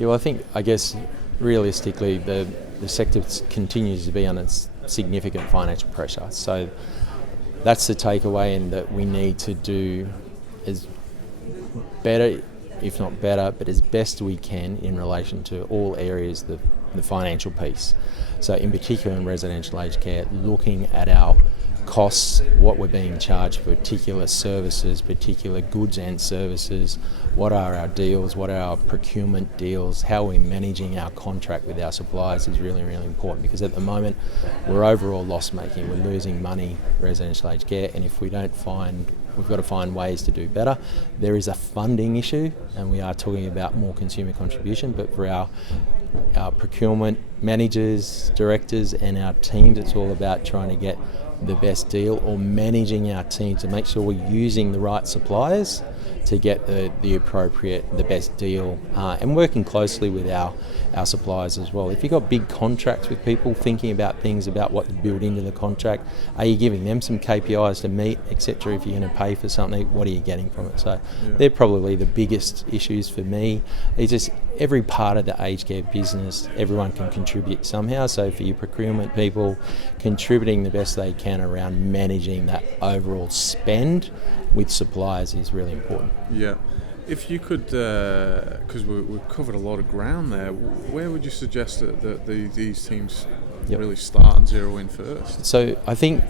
Yeah, well, I guess realistically the sector continues to be under significant financial pressure. So that's the takeaway, and that we need to do as better, if not better, but as best we can in relation to all areas of the financial piece. So in particular in residential aged care, looking at our costs, what we're being charged for particular services, particular goods and services, what are our deals, what are our procurement deals, how we're managing our contract with our suppliers is really, really important, because at the moment we're overall loss making, we're losing money residential aged care, and if we don't we've got to find ways to do better. There is a funding issue, and we are talking about more consumer contribution, but for our procurement managers, directors and our teams, it's all about trying to get the best deal, or managing our team to make sure we're using the right suppliers to get the best deal, and working closely with our suppliers as well. If you've got big contracts with people, thinking about things about what to build into the contract, are you giving them some KPIs to meet, etc. If you're going to pay for something, what are you getting from it? So they're probably the biggest issues for me. It's just every part of the aged care business, everyone can contribute somehow. So for your procurement people, contributing the best they can around managing that overall spend with suppliers is really important. Yeah. If you could, because we've covered a lot of ground there, where would you suggest that these teams really start and zero in first? So I think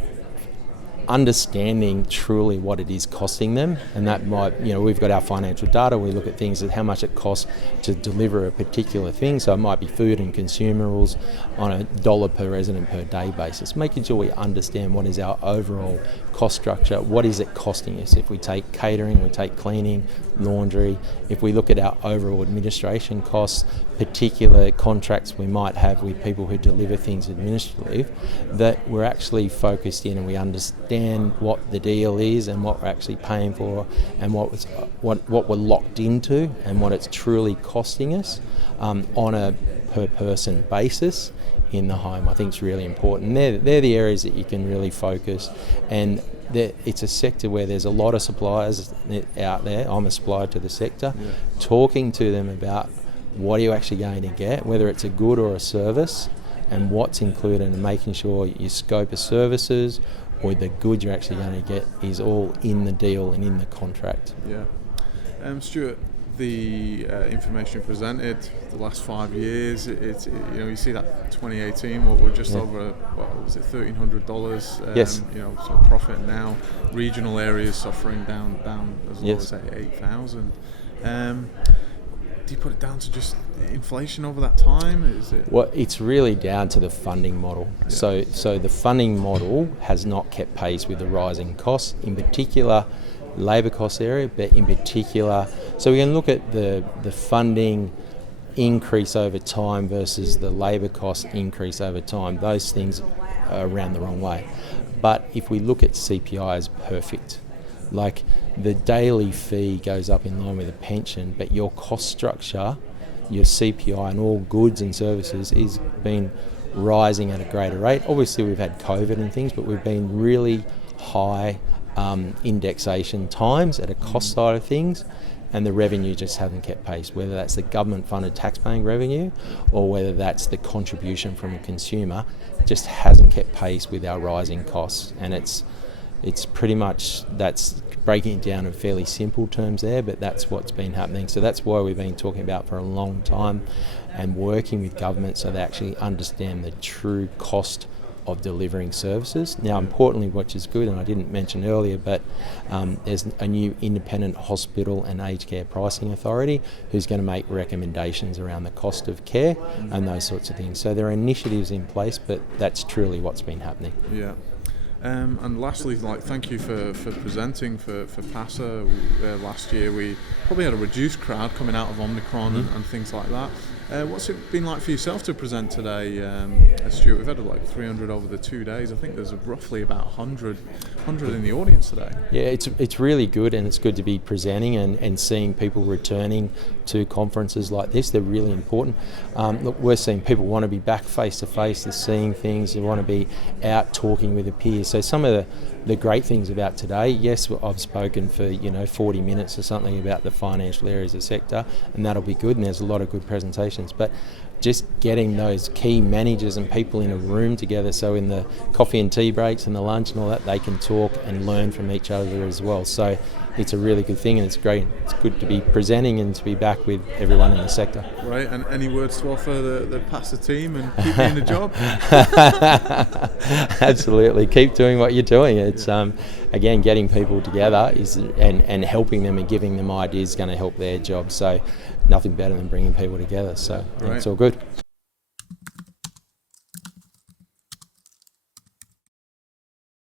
understanding truly what it is costing them, and that might, we've got our financial data, we look at things at how much it costs to deliver a particular thing, so it might be food and consumables on a $1 per resident per day basis, making sure we understand what is our overall cost structure, what is it costing us. If we take catering, we take cleaning, laundry, if we look at our overall administration costs, particular contracts we might have with people who deliver things administrative, that we're actually focused in and we understand what the deal is and what we're actually paying for, and what we're locked into and what it's truly costing us on a per person basis in the home. I think it's really important. They're the areas that you can really focus, and it's a sector where there's a lot of suppliers out there. I'm a supplier to the sector. Talking to them about what are you actually going to get, whether it's a good or a service, and what's included, and making sure your scope of services or the good you're actually going to get is all in the deal and in the contract. Yeah. Stuart, the information you presented, the last 5 years, you see that 2018, we're just over, what was it, $1,300? Yes. So profit now. Regional areas suffering down as low as 8,000. Do you put it down to just inflation over that time? Is it? Well, it's really down to the funding model. Yeah. So the funding model has not kept pace with the rising costs, in particular labour cost area, but in particular, so we can look at the funding increase over time versus the labour cost increase over time. Those things are around the wrong way. But if we look at CPI as perfect, like the daily fee goes up in line with the pension, but your cost structure, your CPI and all goods and services is been rising at a greater rate. Obviously we've had COVID and things, but we've been really high indexation times at a cost side of things, and the revenue just hasn't kept pace, whether that's the government funded tax-paying revenue or whether that's the contribution from a consumer, just hasn't kept pace with our rising costs. And it's pretty much, that's breaking it down in fairly simple terms there, but that's what's been happening. So that's why we've been talking about for a long time and working with government so they actually understand the true cost of delivering services. Now, importantly, which is good, and I didn't mention earlier, but there's a new independent hospital and aged care pricing authority who's going to make recommendations around the cost of care and those sorts of things. So there are initiatives in place, but that's truly what's been happening. Yeah. And lastly, thank you for presenting for PASA. Last year we probably had a reduced crowd coming out of Omicron and things like that. What's it been like for yourself to present today, Stuart? We've had 300 over the 2 days. I think there's roughly about 100 in the audience today. Yeah, it's really good, and it's good to be presenting and seeing people returning to conferences like this. They're really important. Look, we're seeing people want to be back face to face. They're seeing things. They want to be out talking with their peers. So some of the great things about today, yes, I've spoken for 40 minutes or something about the financial areas of the sector, and that'll be good, and there's a lot of good presentations, but just getting those key managers and people in a room together, so in the coffee and tea breaks and the lunch and all that, they can talk and learn from each other as well. So it's a really good thing, and it's great. It's good to be presenting and to be back with everyone in the sector. Right, and any words to offer the PASA team and keep you in the job? Absolutely, keep doing what you're doing. It's again, getting people together and helping them and giving them ideas is going to help their job. So nothing better than bringing people together. So right. It's all good.